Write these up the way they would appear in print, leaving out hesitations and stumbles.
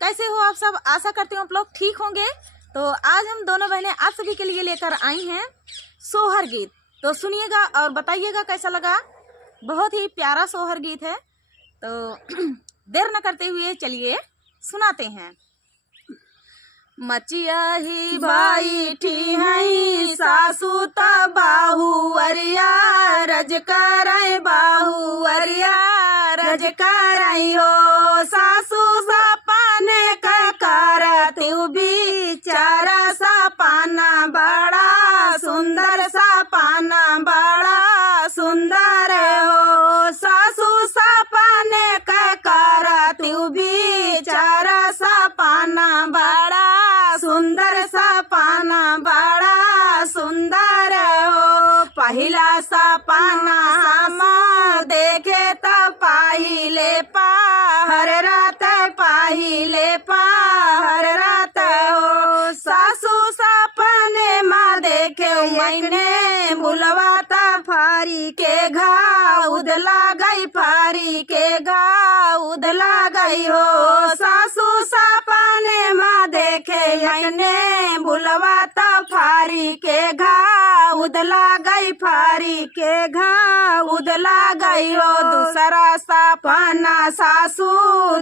कैसे हो आप सब। आशा करती हूँ आप लोग ठीक होंगे। तो आज हम दोनों बहनें आप सभी के लिए लेकर आई हैं सोहर गीत। तो सुनिएगा और बताइएगा कैसा लगा। बहुत ही प्यारा सोहर गीत है। तो देर न करते हुए चलिए सुनाते हैं। मचिया ही बैठी है सासू त बाहुअरिया रज करई बाहुअरिया रज करई हो सासू सपने का करती बिचारा सपना बड़ा सुंदर सपना बड़ा सुंदर हो सासू सपने का करती बिचारा सपना बड़ा सुंदर सपना बड़ा सुंदर हो। पहला सपना हम देखे तो पहिले पहर रात पहिले पहर रात हो सासू सपने माँ देखे मैंने बुलवाता फारी के घाउद गई फारी के घाउद गई हो सासू सपने माँ देखे मैंने बुलवाता फारी के घाउद गई फारी के घाउद गई हो। दूसरा सपना सासू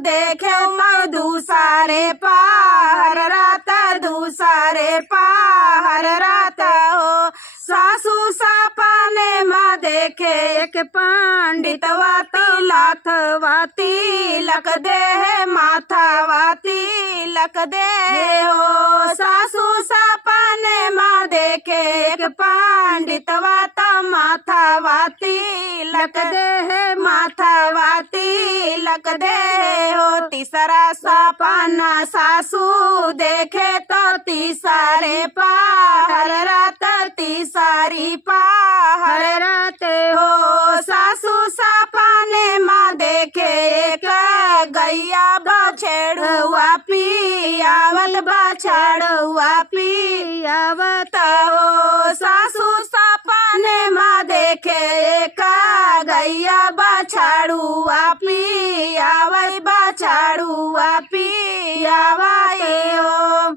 देखे तो दूसरे पहर रात दूसरे पहर रात हो सासू सपने माँ देखे एक पंडित वाती लाथ वाती लक दे है माथा वाती लक दे हो सासू सपने माँ देखे एक पंडित वाता माथा वाती लक दे है माथा वाती लक दे हो। तीसरा सपना सासू देखे तो तीसरे पहर रात तीसरी पहर रात हो सासू सपने माँ देखे एक गैया बछड़ुआ पियावल बछड़ुआ पियावत हो सासू सपने माँ देखे एक गैया बछड़ुआ पियावल बछड़ुआ पियावई हो।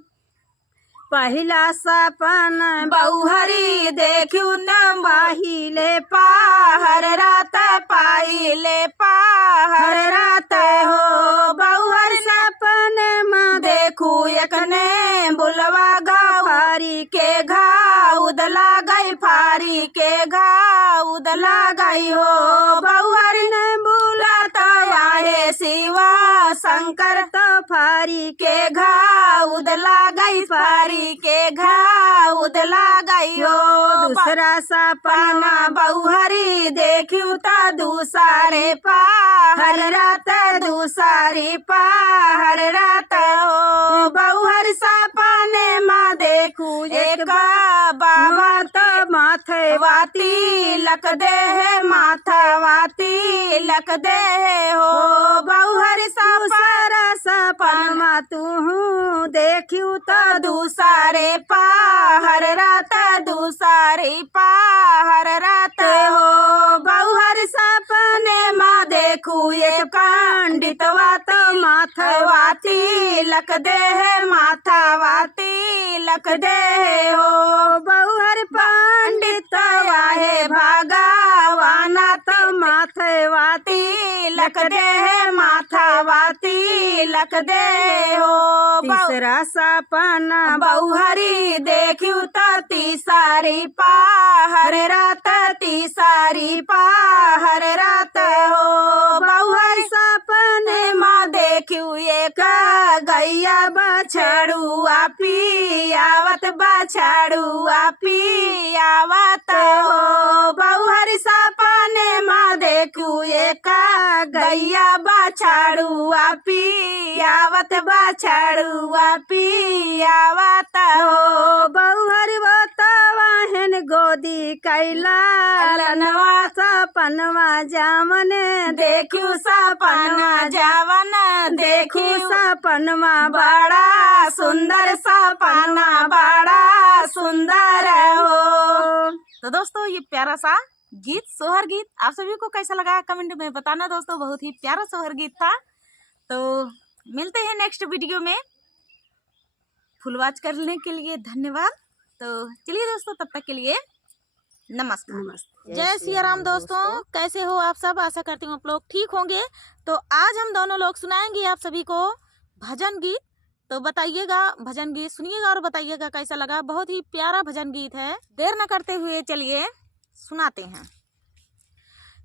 पहला सपना बहुहरी देखू न माहिले पहर रात पाहिले पहर रात हो बहुहर सपने माँ देखू एकने बुलवा फारी के घाउद गई फारी के घाउद गई हो बहुहर ने बुलाता आए शिवा शंकर तो फारी के घाउद गई फारी के घाउद गई हो। दूसरा सपना बहुहरी देखू तो दूसरे पहर रात दूसरी पहर रात हो बहुहर सपने माँ देखू एक बाबा तो माथे वाती लक दे है माथा वाती लक दे हो बहुहर सपना तू देखू तो दूसरे पहर रात दूसरी पहर रात हो बहुहर सपने माँ देखू एक पंडित वात माथा वाती लक दे है माथा वाती लक दे हो बहुहर पंडित वाहे भागवाना तो माथे वाती लक दे है माथा वाती लक दे हो। तीसरा सपना बहुहरी देखू तो तीसरी पहर रात तीसरी पहर रात हो बहुहर सपने माँ देखू एक गैया बछड़ुआ पियावत बछड़ुआ पियावत हो बहुहर सपने माँ देखू एक गैया बछड़ुआ पियावत बछड़ुआ पियावत हो बहुहर बतावाहन गोदी कैला लनवा सपनवा जावन देखू सपना जावन देखू सपनवा बड़ा सुंदर सपना बड़ा सुंदर हो। तो दोस्तों ये प्यारा सा गीत सोहर गीत आप सभी को कैसा लगा कमेंट में बताना दोस्तों। बहुत ही प्यारा सोहर गीत था। तो मिलते हैं नेक्स्ट वीडियो में। फुल वॉच करने के लिए धन्यवाद। तो चलिए दोस्तों, तब तक के लिए नमस्कार। जय सिया राम दोस्तों, कैसे हो आप सब? आशा करती हूँ आप लोग ठीक होंगे। तो आज हम दोनों लोग सुनाएंगे आप सभी को भजन गीत। तो बताइएगा, भजन गीत सुनिएगा और बताइएगा कैसा लगा। बहुत ही प्यारा भजन गीत है। देर न करते हुए चलिए सुनाते हैं।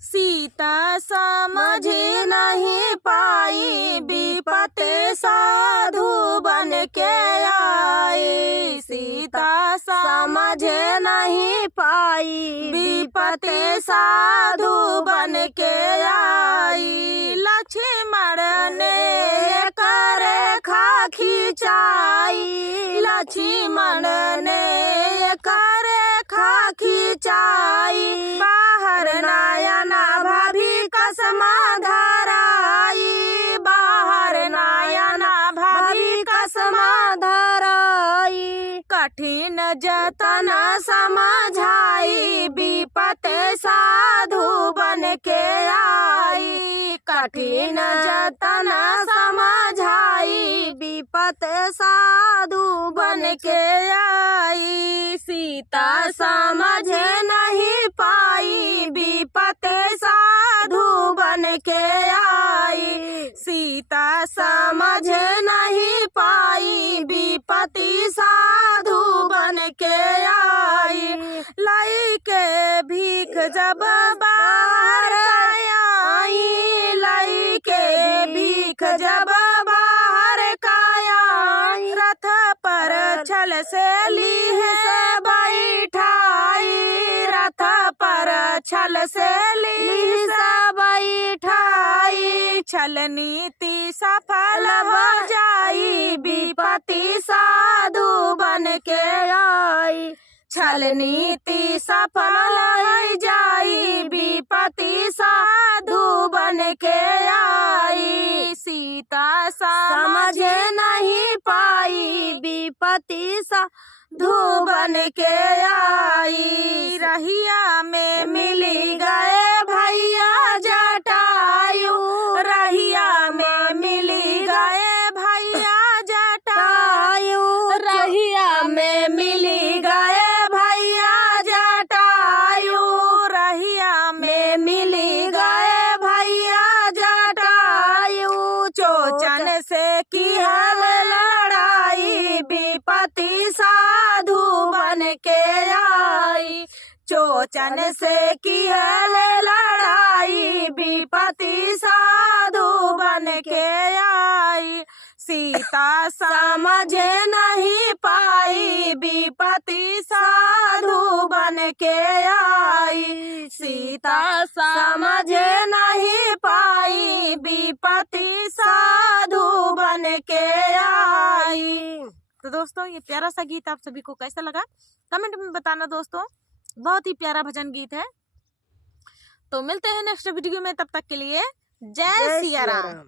सीता समझ नहीं पाई, विपत साधु बन के आई। सीता समझ नहीं पाई, विपत साधु बन के आई। लक्ष्मण ने करे खा खिंचाई, लक्ष्मण ने करे खा खिंचाई। बाहर नयना भाभी कसमा धराई, बाहर नयना भाभी कसमा धराई। कठिन जतन समझाई, विपत साधु बन के आई। कठिन जतन समझाई, विपत साधु बन के आई। सीता समझ नहीं पाई, विपत साधु बन के आई। सीता समझ नहीं पाई, विपत्ति साधु बन के आई। लाई के भीख जब बाहर आई, लाई के भीख जब बाहर आई। रथ पर छल से ली है बैठाई, रथ पर छल से ली से बैठाई। छल नीति सफल हो जाई, विपत्ति साधु बन के आई। छल नीति सफल हो जाई, विपत्ति साधु बन के आई। सीता समझ नहीं पाई, विपत्ति साधु बन के आई। रहिया में मिली गए भैया जटायु, रहिया में मिली गए भैया जटायु। रहिया में मिली गए भैया जटायु, रहिया में मिली गए भैया जटायु। चोचन से की हल लड़ाई, विपत्ति साधु बन के आई। चोचन से की हल लड़ाई, विपत्ति साधु बन के आई। सीता समझ नहीं पाई, विपत्ति साधु बन के आई। सीता समझ नहीं पाई, विपत्ति साधु बन के आई। तो दोस्तों, ये प्यारा सा गीत आप सभी को कैसा लगा कमेंट में बताना दोस्तों। बहुत ही प्यारा भजन गीत है। तो मिलते हैं नेक्स्ट वीडियो में, तब तक के लिए जय सिया राम।